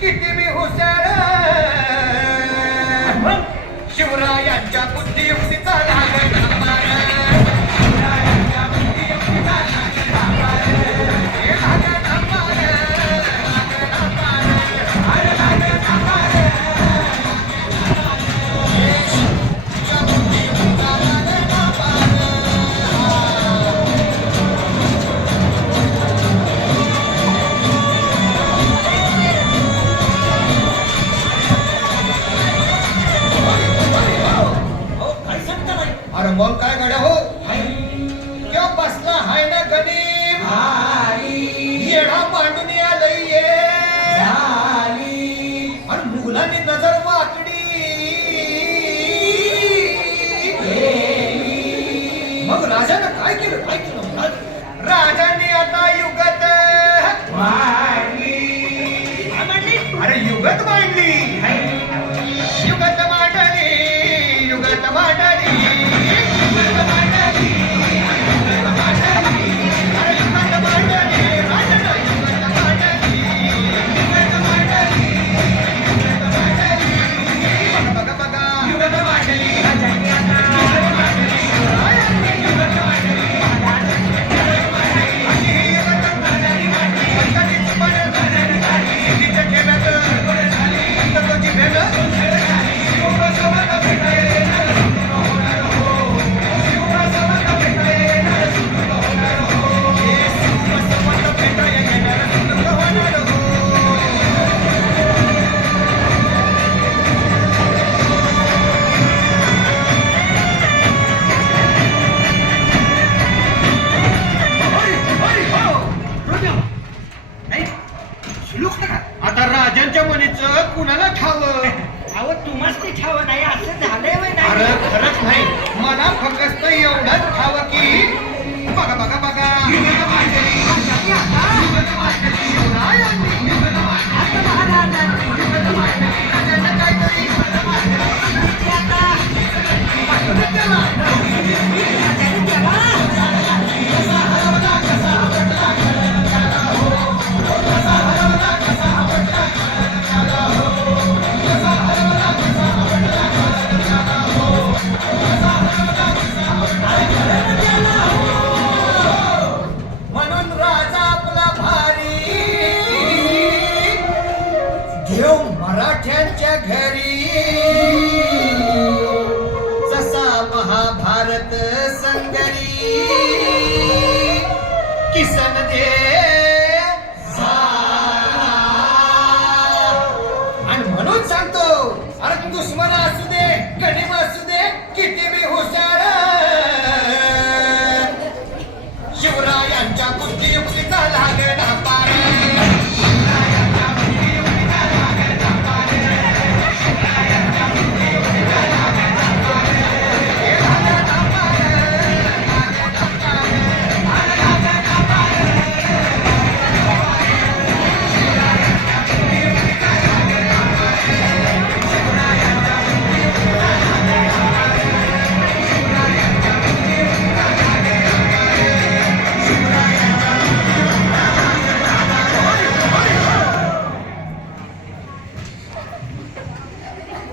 किती मी हुशार शिवरायांच्या बुद्धियुक्तीचा लागत नंबर शिवरायांच्या बुद्धियुक्तीचा लागत नंबर हे लागत नंबर लागत नंबर अरे मग काय गड्या हो क्या बसला हाय ना गणिम येडा मांडून आलंय आणि मुघलांनी नजर वाकडी मग राजानं काय केलं राजाने आता युगत अरे युगत मांडली युगत मांडली युगत मांडली आता राजांच्या मनीचं कुणाला ठावं अहो तुम्हाच ते ठाव नाही असं झालंय अरे खरंच नाही मला फक्त एवढंच ठावं की बघा बघा